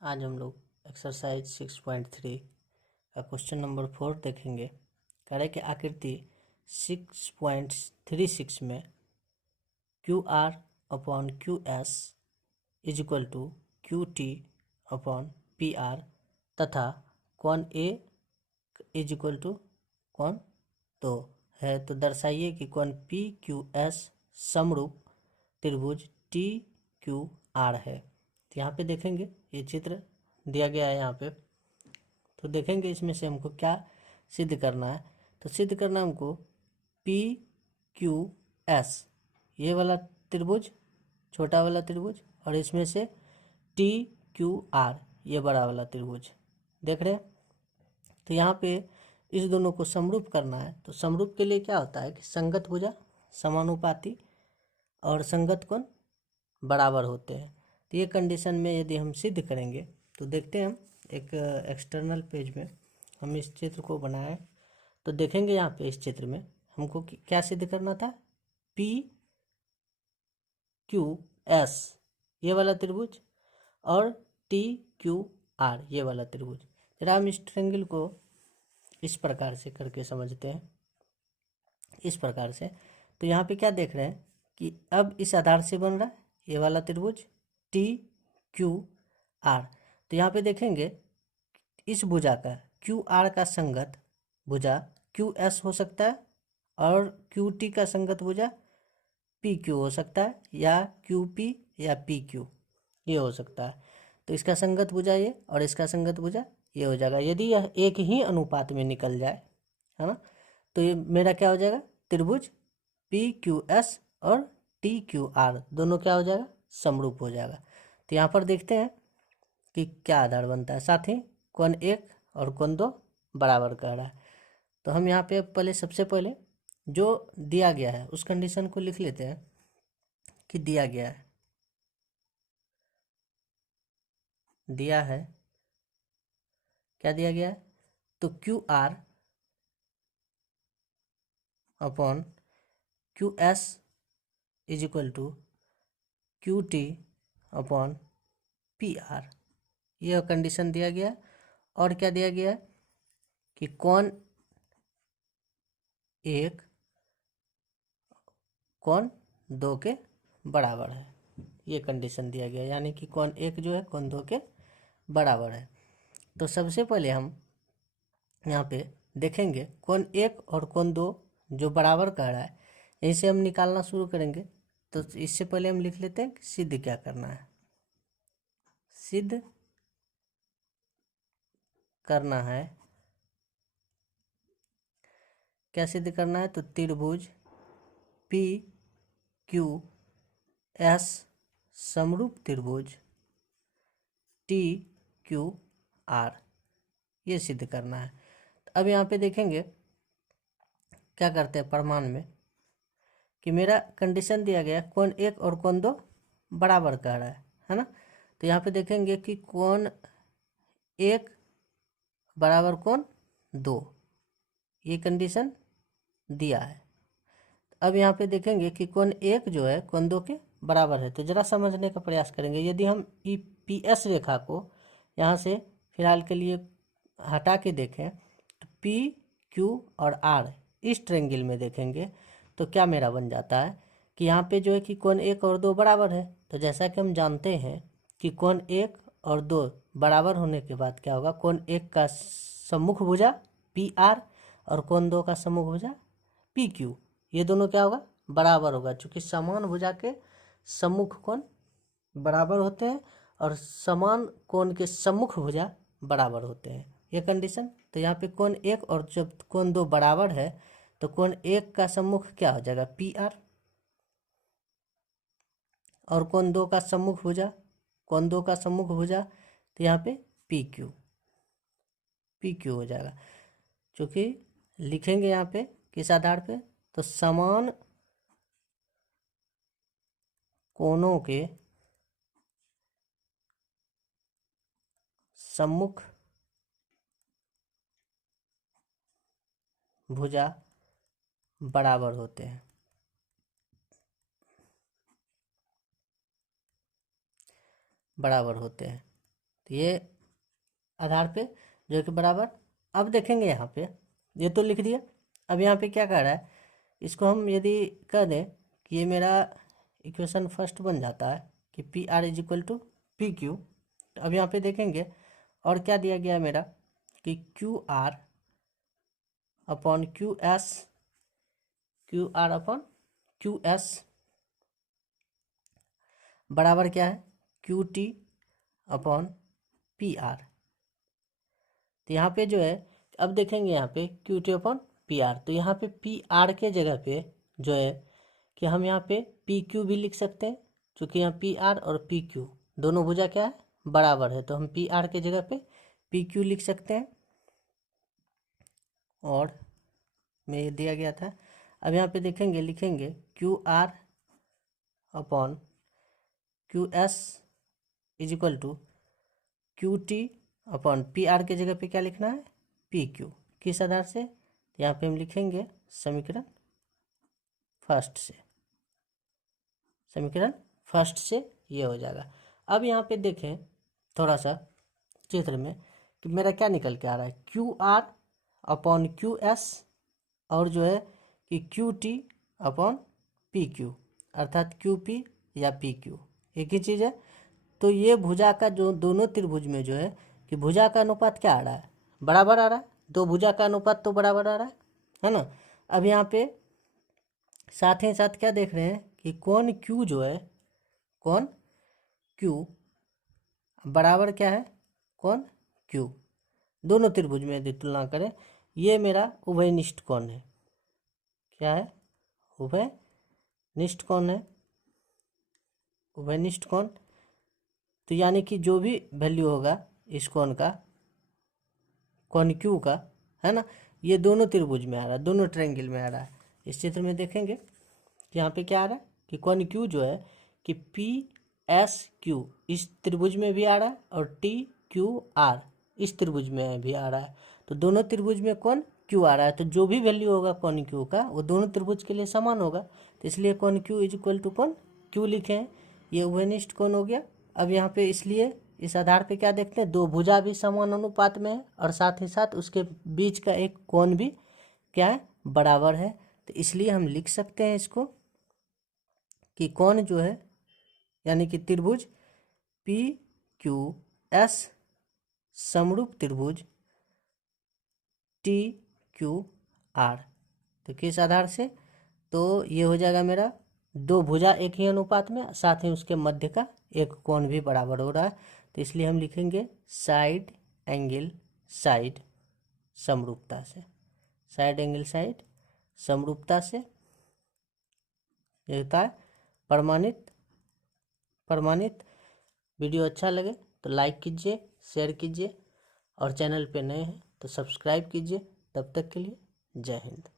आज हम लोग एक्सरसाइज 6.3 का क्वेश्चन नंबर 4 देखेंगे। कह रहे कि आकृति 6.36 में Q R upon Q S is equal to Q T upon P R तथा कौन ए इज इक्वल टू कौन तो है, तो दर्शाइए कि कौन पी क्यू एस समरूप त्रिभुज टी क्यू आर है। तो यहाँ पे देखेंगे ये चित्र दिया गया है यहाँ पे, तो देखेंगे इसमें से हमको क्या सिद्ध करना है। तो सिद्ध करना हमको पी क्यू एस ये वाला त्रिभुज, छोटा वाला त्रिभुज, और इसमें से टी क्यू आर ये बड़ा वाला त्रिभुज देख रहे हैं। तो यहाँ पे इस दोनों को समरूप करना है। तो समरूप के लिए क्या होता है कि संगत भुजा समानुपाती और संगत कोण बराबर होते हैं। तो ये कंडीशन में यदि हम सिद्ध करेंगे तो देखते हैं हम एक एक्सटर्नल पेज में हम इस चित्र को बनाएं तो देखेंगे यहाँ पे इस चित्र में हमको क्या सिद्ध करना था। पी क्यू एस ये वाला त्रिभुज और टी क्यू आर ये वाला त्रिभुज। जरा हम इस ट्रायंगल को इस प्रकार से करके समझते हैं, इस प्रकार से। तो यहाँ पे क्या देख रहे हैं कि अब इस आधार से बन रहा है ये वाला त्रिभुज टी क्यू आर। तो यहाँ पे देखेंगे इस भुजा का क्यू आर का संगत भुजा क्यू एस हो सकता है और क्यू टी का संगत भुजा पी क्यू हो सकता है, या क्यू पी या पी क्यू ये हो सकता है। तो इसका संगत भुजा ये और इसका संगत भुजा ये हो जाएगा। यदि यह एक ही अनुपात में निकल जाए, है ना, तो ये मेरा क्या हो जाएगा, त्रिभुज पी क्यू एस और टी क्यू आर दोनों क्या हो जाएगा, समरूप हो जाएगा। तो यहाँ पर देखते हैं कि क्या आधार बनता है। साथ ही कोण एक और कोण दो बराबर कर रहा है। तो हम यहाँ पे पहले सबसे पहले जो दिया गया है उस कंडीशन को लिख लेते हैं कि दिया गया है क्या दिया गया है, तो Q R upon Q S is equal to Q T upon P R यह कंडीशन दिया गया। और क्या दिया गया है कि कोण एक कोण दो के बराबर है, ये कंडीशन दिया गया, यानी कि कोण एक जो है कोण दो के बराबर है। तो सबसे पहले हम यहाँ पे देखेंगे कोण एक और कोण दो जो बराबर कह रहा है, यहीं से हम निकालना शुरू करेंगे। तो इससे पहले हम लिख लेते हैं कि सिद्ध क्या करना है। सिद्ध करना है, क्या सिद्ध करना है, तो त्रिभुज पी क्यू एस समरूप त्रिभुज टी क्यू आर ये सिद्ध करना है। अब यहाँ पे देखेंगे क्या करते हैं प्रमाण में कि मेरा कंडीशन दिया गया कोण एक और कोण दो बराबर कह रहा है ना। तो यहाँ पे देखेंगे कि कोण एक बराबर कोण दो ये कंडीशन दिया है। अब यहाँ पे देखेंगे कि कोण एक जो है कोण दो के बराबर है। तो जरा समझने का प्रयास करेंगे। यदि हम पी एस रेखा को यहाँ से फिलहाल के लिए हटा के देखें तो पी क्यू और आर इस ट्रायंगल में देखेंगे तो क्या मेरा बन जाता है कि यहाँ पे जो है कि कोण एक और दो बराबर है। तो जैसा कि हम जानते हैं कि कोण एक और दो बराबर होने के बाद क्या होगा, कोण एक का सम्मुख भुजा पी आर और कोण दो का सम्मुख भुजा पी क्यू ये दोनों क्या होगा, बराबर होगा। चूंकि समान भुजा के सम्मुख कोण बराबर होते हैं और समान कोण के सम्मुख भुजा बराबर होते हैं, ये कंडीशन। तो यहाँ पे कोण एक और जब कोण दो बराबर है तो कोण एक का सम्मुख क्या हो जाएगा, पी आर, और कोण दो का सम्मुख भुजा, कोण दो का सम्मुख भुजा तो यहाँ पे पी क्यू हो जाएगा। चूँकि लिखेंगे यहाँ पे किस आधार पे, तो समान कोणों के सम्मुख भुजा बराबर होते हैं, बराबर होते हैं। तो ये आधार पे जो कि बराबर। अब देखेंगे यहाँ पे, ये तो लिख दिया। अब यहाँ पे क्या कह रहा है, इसको हम यदि कह दें कि ये मेरा इक्वेशन फर्स्ट बन जाता है कि P R is equal to P Q. तो अब यहाँ पे देखेंगे और क्या दिया गया है मेरा कि Q R upon Q S, Q R upon Q S बराबर क्या है, Q T upon P are. तो यहाँ पे जो है, अब देखेंगे यहाँ पे Q T upon P are, तो यहाँ पे पी आर के जगह पे जो है कि हम यहाँ पे पी क्यू भी लिख सकते हैं, क्योंकि यहाँ पी आर और पी क्यू दोनों भुजा क्या है, बराबर है। तो हम पी आर के जगह पे पी क्यू लिख सकते हैं, और में ये दिया गया था। अब यहाँ पे देखेंगे, लिखेंगे Q R upon Q S is equal to Q T upon P R के जगह पे क्या लिखना है, पी क्यू। किस आधार से, यहाँ पे हम लिखेंगे समीकरण फर्स्ट से, समीकरण फर्स्ट से ये हो जाएगा। अब यहाँ पे देखें थोड़ा सा चित्र में कि मेरा क्या निकल के आ रहा है, Q R upon Q S और जो है कि Q T upon P Q, अर्थात क्यू पी या पी क्यू एक ही चीज़ है। तो ये भुजा का जो दोनों त्रिभुज में जो है कि भुजा का अनुपात क्या आ रहा है, बराबर आ रहा है। दो भुजा का अनुपात तो बराबर आ रहा है ना। अब यहाँ पे साथ ही साथ क्या देख रहे हैं कि कोण क्यू जो है, कोण क्यू बराबर क्या है, कोण क्यू। दोनों त्रिभुज में यदि तुलना करें, ये मेरा उभयनिष्ठ कोण है। क्या है, उभयनिष्ठ कोण है, उभयनिष्ठ कोण। तो यानी कि जो भी वैल्यू होगा इस कोण का, कोण क्यू का, है ना, ये दोनों त्रिभुज में आ रहा है, दोनों ट्रायंगल में आ रहा है। इस चित्र में देखेंगे कि यहाँ पे क्या आ रहा है कि कोण क्यू जो है कि पी एस क्यू इस त्रिभुज में भी आ रहा है और टी क्यू आर इस त्रिभुज में भी आ रहा है। तो दोनों त्रिभुज में कोण क्यू आ रहा है, तो जो भी वैल्यू होगा कोण क्यू का वो दोनों त्रिभुज के लिए समान होगा। तो इसलिए कोण क्यू इज इक्वल टू कोण क्यू लिखे हैं, ये उभयनिष्ठ कोण हो गया। अब यहाँ पे इसलिए इस आधार पे क्या देखते हैं, दो भुजा भी समान अनुपात में है और साथ ही साथ उसके बीच का एक कोण भी क्या है, बराबर है। तो इसलिए हम लिख सकते हैं इसको कि कोण जो है यानी कि त्रिभुज पी क्यू एस समरूप त्रिभुज टी क्यू आर। तो किस आधार से, तो ये हो जाएगा मेरा दो भुजा एक ही अनुपात में, साथ ही उसके मध्य का एक कोण भी बराबर हो रहा है। तो इसलिए हम लिखेंगे साइड एंगल साइड समरूपता से, साइड एंगल साइड समरूपता से ये होता है प्रमाणित। प्रमाणित। वीडियो अच्छा लगे तो लाइक कीजिए, शेयर कीजिए, और चैनल पे नए हैं तो सब्सक्राइब कीजिए। तब तक के लिए जय हिंद।